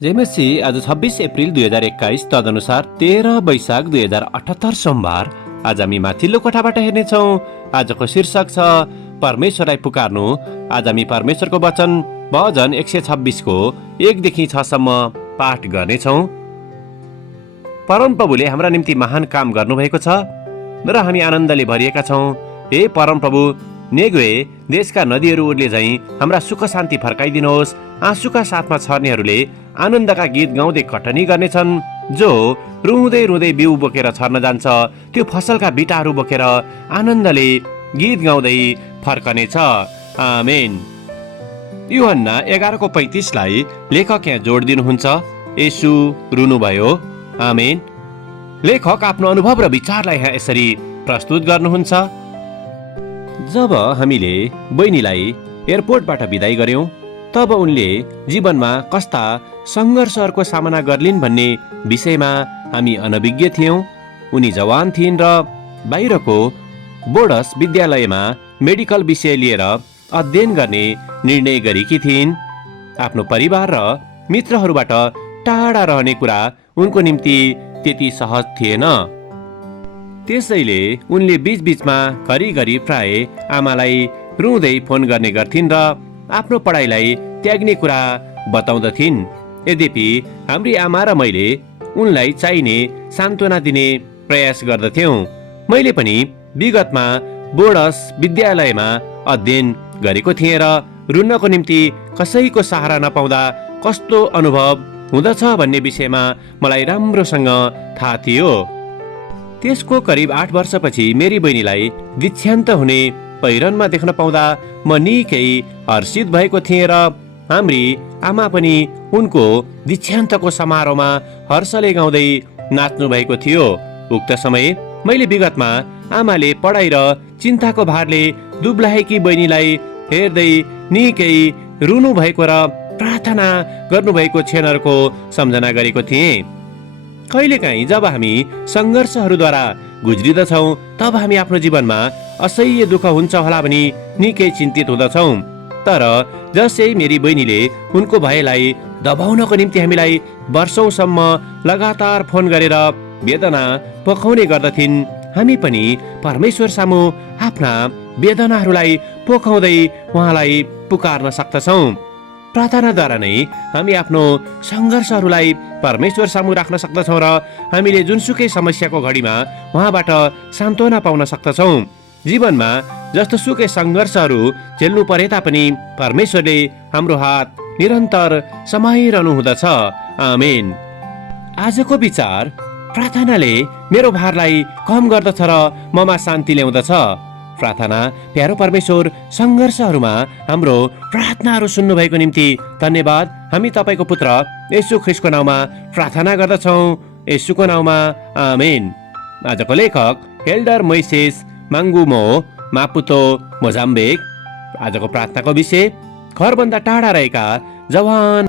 जेमेसी आज 26 अप्रिल 2021 तदनुसार 13 वैशाख 2078 सोमबार। आज हामी माथिल्लो कोठाबाट हेर्नेछौँ। आजको शीर्षक छ परमेश्वरलाई पुकार्नु। आज हामी परमेश्वरको वचन भजन 126 को 1 देखि 6 सम्म पाठ गर्नेछौँ। परमप्रभुले हाम्रा निम्ति महान काम गर्नुभएको छ र हामी आनन्दले भरिएका छौँ। हे परमप्रभु, नेगुए देशका नदीहरू उर्ले झैं हाम्रा सुख शान्ति फर्काइदिनुहोस्। आँसुका साथमा छर्नेहरूले आनन्दका गीत गाउँदै कटनी गर्नेछन्। जो रुँदै रुँदै बिउ बोकेर छर्न जान्छ, त्यो फसलका बिटाहरू बोकेर आनन्दले गीत गाउँदै फर्कनेछ। आमेन। यूहन्ना 11:35 लेखक यहाँ जोड दिनुहुन्छ। येशू रुनुभयो। आमेन। लेखक आफ्नो अनुभव र विचारलाई यहाँ यसरी प्रस्तुत गर्नुहुन्छ। जब हामीले बहिनीलाई एयरपोर्टबाट बिदाई गर्यौं, तब उनले जीवनमा कस्ता सङ्घर्षहरूको सामना गर्लिन् भन्ने विषयमा हामी अनभिज्ञ थियौं। उनी जवान थिइन् र बाहिरको बोर्डस विद्यालयमा मेडिकल विषय लिएर अध्ययन गर्ने निर्णय गरेकी थिइन्। आफ्नो परिवार र मित्रहरूबाट टाढा रहने कुरा उनको निम्ति त्यति सहज थिएन। त्यसैले उनले बीचबीचमा घरिघरि प्राय आमालाई रुँदै फोन गर्ने गर्थिन् र आफ्नो पढाइलाई त्याग्ने कुरा बताउँदथिन्। यद्यपि हाम्री आमा र मैले उनलाई चाहिने सान्त्वना दिने प्रयास गर्दथ्यौं। मैले पनि विगतमा बोर्डस विद्यालयमा अध्ययन गरेको थिएँ र रुन्नको निम्ति कसैको सहारा नपाउँदा कस्तो अनुभव हुँदछ भन्ने विषयमा मलाई राम्रोसँग थाहा थियो। त्यसको करिब 8 वर्षपछि मेरी बहिनीलाई दीक्षान्त हुने पहिरनमा देख्न पाउँदा म निकै हर्षित भएको थिएँ र हाम्री आमा पनि उनको दीक्षान्तको समारोहमा हर्षले गाउँदै नाच्नु भएको थियो। उक्त समय मैले विगतमा आमाले पढाइ र चिन्ताको भारले दुब्लाएकी बहिनीलाई हेर्दै निकै रुनु भएको र प्रार्थना गर्नुभएको क्षणहरूको सम्झना गरेको थिएँ। कहिलेकाहीँ जब हामी सङ्घर्षहरूद्वारा गुज्रिदछौँ, तब हामी आफ्नो जीवनमा असह्य दुःख हुन्छ होला भनी निकै चिन्तित हुँदछौँ। तर जसै मेरी बहिनीले उनको भयलाई दबाउनको निम्ति हामीलाई वर्षौंसम्म लगातार फोन गरेर वेदना पोखाउने गर्दथिन्, हामी पनि परमेश्वर सामु आफ्ना वेदनाहरूलाई पोखाउँदै उहाँलाई पुकार्न सक्दछौँ। प्रार्थनाद्वारा नै हामी आफ्नो सङ्घर्षहरूलाई परमेश्वर सामु राख्न सक्दछौँ र हामीले जुनसुकै समस्याको घडीमा उहाँबाट सान्त्वना पाउन सक्दछौँ। जीवनमा जस्तो सुकै सङ्घर्षहरू झेल्नु परे तापनि परमेश्वरले हाम्रो हात निरन्तर समाइरहनु हुँदछ। आमेन। आजको विचार, प्रार्थनाले मेरो भारलाई कम गर्दछ र ममा शान्ति ल्याउँदछ। प्रार्थना। प्यारो परमेश्वर, सङ्घर्षहरूमा हाम्रो प्रार्थनाहरू सुन्नुभएको निम्ति धन्यवाद। हामी तपाईँको पुत्र येशू ख्रिस्टको नाउँमा प्रार्थना गर्दछौँ। येशूको नाउँमा आमेन। आजको लेखक एल्डर मोइसेस माङ्गुमो, मापुतो, मोजाम्बिक। आजको प्रार्थनाको विषय, घरभन्दा टाढा रहेका जवान